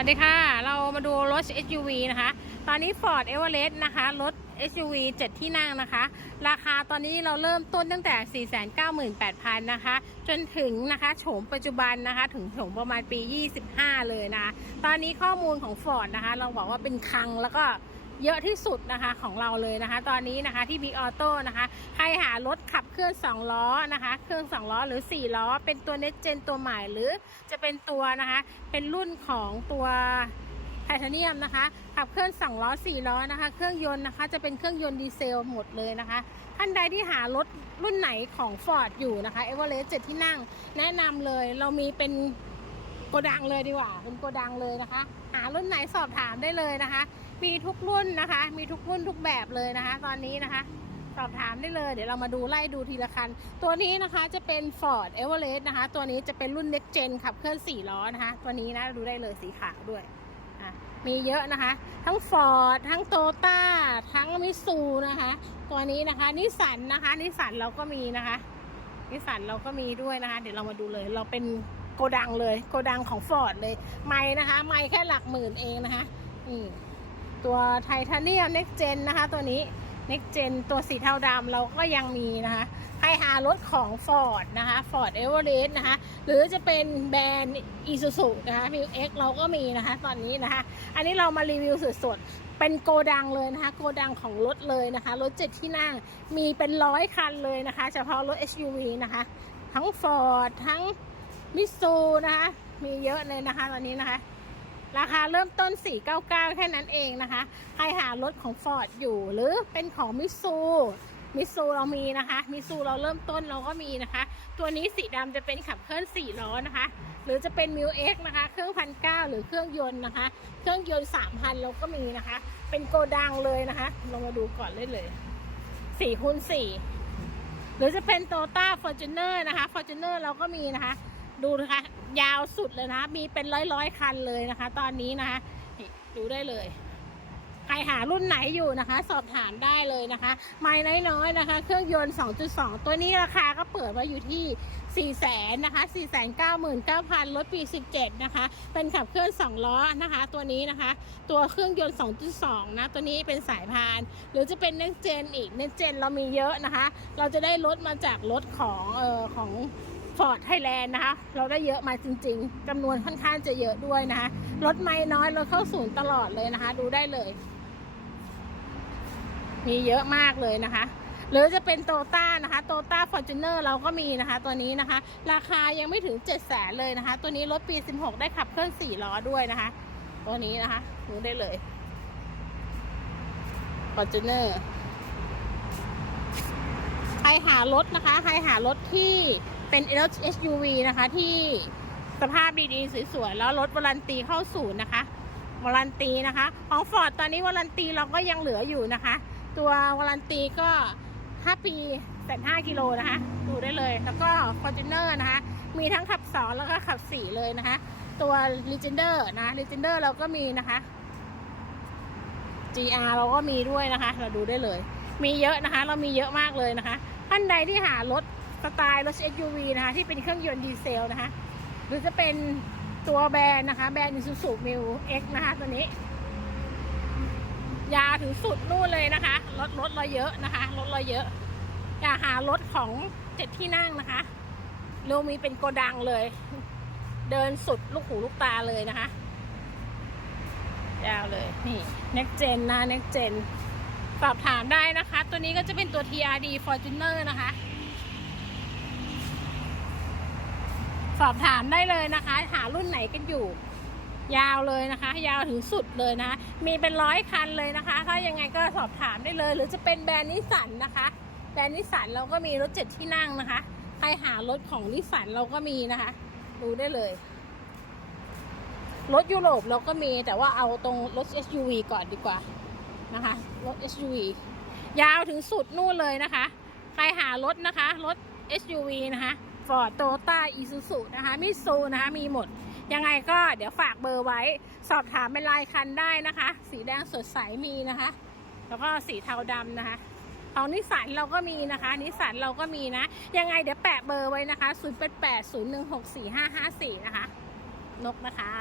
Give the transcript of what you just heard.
วัสดีค่ะ เรามาดูรถ SUV นะคะ ตอนนี้ Ford Everest นะคะ รถ SUV 7 ที่นั่งนะคะ ราคาตอนนี้เราเริ่มต้นตั้งแต่ 498,000 นะคะ จนถึงนะคะโฉมปัจจุบันนะคะ ถึงโฉมประมาณปี 25 เลยนะคะ ตอนนี้ข้อมูลของ Ford นะคะ เราบอกว่าเป็นคังแล้วก็ เยอะที่สุดนะคะของเราเลยนะคะ ตอนนี้นะคะที่ Big Auto นะคะ ใครหารถขับเคลื่อน2ล้อนะคะ เครื่อง2ล้อหรือ 4 ล้อ เป็นตัว Next Gen ตัวใหม่หรือจะเป็นตัวนะคะ เป็นรุ่นของตัวไทเทเนียมนะคะขับเคลื่อน2ล้อ4ล้อนะคะ เครื่องยนต์นะคะจะเป็นเครื่องยนต์ดีเซลหมดเลยนะคะ ท่านใดที่หารถรุ่นไหนของ Ford อยู่นะคะ e v e r e s t 7ที่นั่ง แนะนำเลยเรามีเป็น โกดังเลยดีกว่า เป็นโกดังเลยนะคะ หารุ่นไหนสอบถามได้เลยนะคะ มีทุกรุ่นนะคะ มีทุกรุ่นทุกแบบเลยนะคะ ตอนนี้นะคะ สอบถามได้เลย เดี๋ยวเรามาดูไล่ดูทีละคัน ตัวนี้นะคะจะเป็น Ford Everest นะคะ ตัวนี้จะเป็นรุ่น Next Gen ขับเคลื่อน4ล้อนะคะ ตัวนี้นะดูได้เลยสีขาวด้วยมีเยอะนะคะ ทั้ง Ford ทั้ง t o ต a ทั้งมิซูนะคะ ตัวนี้นะคะนิสันนะคะนิสันเราก็มีนะคะนิสันเราก็มีด้วยนะคะ เดี๋ยวเรามาดูเลยเราเป็น โกดังเลยโกดังของ Ford เลย ไม่นะคะ ไม่แค่หลักหมื่นเองนะคะนี่ตัวไทเทเนียม Next Gen นะคะ ตัวนี้ Next Gen ตัวสีเทาดำเราก็ยังมีนะคะใครหารถของ Ford นะคะ Ford Everest นะคะ หรือจะเป็นแบรนด์ Isuzu นะคะ m i l X เราก็มีนะคะ ตอนนี้นะคะ อันนี้เรามารีวิวสดๆ เป็นโกดังเลยนะคะ โกดังของรถเลยนะคะ รถเจ็ดที่นั่ง มีเป็นร้อยคันเลยนะคะ เฉพาะรถ SUV นะคะ ทั้ง Ford ทั้ง มิซูนะคะ มีเยอะเลยนะคะ ตอนนี้นะคะ ราคาเริ่มต้น 499 แค่นั้นเองนะคะ ใครหารถของ Ford อยู่หรือเป็นของมิซูมิซูเรามีนะคะ มิซูเราเริ่มต้นเราก็มีนะคะ ตัวนี้สีดำจะเป็นขับเคลื่อน4ล้อนะคะ หรือจะเป็นมิวเอ็กนะคะ เครื่องพันเก้าหรือเครื่องยนต์นะคะ เครื่องยนต์3,000เราก็มีนะคะ เป็นโกดังเลยนะคะ ลงมาดูก่อนเลยเลย4คูณ4หรือจะเป็นโตต้าฟอร์จูเนอร์นะคะฟอร์จูเนอร์เราก็มีนะคะ ดูนะคะ ยาวสุดเลยนะ มีเป็นร้อยร้อยคันเลยนะคะ ตอนนี้นะคะดูได้เลย ใครหารุ่นไหนอยู่นะคะ สอบถามได้เลยนะคะ ไม่น้อยๆนะคะ เครื่องยนต์ 2.2 ตัวนี้ราคาก็เปิดไว้อยู่ที่4 0 0 0 0 0นะคะ499,000ลดปี 17 นะคะ เป็นขับเคลื่อน 2 ล้อนะคะ ตัวนี้นะคะ ตัวเครื่องยนต์ 2.2 นะ ตัวนี้เป็นสายพาน หรือจะเป็น Next Gen อีก Next Gen เรามีเยอะนะคะ เราจะได้รถมาจากรถของเอ่อของ ฟอร์ดไทยแลนด์นะคะ เราได้เยอะมาจริง ๆจำนวนค่อนข้างจะเยอะด้วยนะคะรถไม่น้อยรถเข้าศูนย์ตลอดเลยนะคะ ดูได้เลย มีเยอะมากเลยนะคะหรือจะเป็นโตต้านะคะโตต้าฟอร์จูเนอร์เราก็มีนะคะ ตัวนี้นะคะ ราคายังไม่ถึง7 0 0แสนเลยนะคะ ตัวนี้รถปี 16 ได้ขับเคลื่อน4ล้อด้วยนะคะ ตัวนี้นะคะดูได้เลยฟอร์จูเนอร์ใครหารถนะคะ ใครหารถที่ เป็นรถ SUV นะคะ ที่สภาพดีๆสวยๆแล้วรถวารันตีเข้าศูนย์นะคะวารันตีนะคะ ของ Ford ตอนนี้วารันตีเราก็ยังเหลืออยู่นะคะ ตัววารันตีก็5ปีแต่5กิโลนะคะ ดูได้เลยแล้วก็ Fortuner นะคะ มีทั้งขับ2แล้วก็ขับ4เลยนะคะ ตัว Legender นะ Legender เราก็มีนะคะ GR เราก็มีด้วยนะคะ เราดูได้เลย มีเยอะนะคะ เรามีเยอะมากเลยนะคะท่านใดที่หารถ สไตล์รถ SUV นะคะที่เป็นเครื่องยนต์ดีเซลนะคะ หรือจะเป็นตัวแบรนด์นะคะ แบรนด์ Isuzu m i l X นะคะตัวนี้ ยาวถึงสุดนู่นเลยนะคะรถรถเราเยอะนะคะรถเราเยอะ อยากหารถของเจ็ดที่นั่งนะคะเรามีเป็นโกดังเลย เดินสุดลูกหูลูกตาเลยนะคะยาวเลยนี่ next gen นะ next gen สอบถามได้นะคะ ตัวนี้ก็จะเป็นตัว TRD Fortuner นะคะ สอบถามได้เลยนะคะ หารุ่นไหนกันอยู่ ยาวเลยนะคะ ยาวถึงสุดเลยนะะมีเป็นร้อยคันเลยนะคะ ถ้ายังไงก็สอบถามได้เลย หรือจะเป็นแบรนด์นิสสันนะคะ แบรนด์นิสสันเราก็มีรถเจ็ดที่นั่งนะคะ ใครหารถของนิสสันเราก็มีนะคะ ดูได้เลย รถยุโรปเราก็มีแต่ว่าเอาตรงรถ SUV ก่อนดีกว่านะคะ รถ SUV ยาวถึงสุดนู่นเลยนะคะ ใครหารถนะคะ รถ SUV นะคะ ฟอร์ดโตต้าอีซูซูนะคะมิซูนะคะมีหมด ยังไงก็เดี๋ยวฝากเบอร์ไว้ สอบถามเป็นลายคันได้นะคะ สีแดงสดใสมีนะคะ แล้วก็สีเทาดำนะคะของนิสสันเราก็มีนะคะนิสสันเราก็มีนะ ยังไงเดี๋ยวแปะเบอร์ไว้นะคะ 0 8 8 0 1 6 4 5 5 4 นะคะ นกนะคะ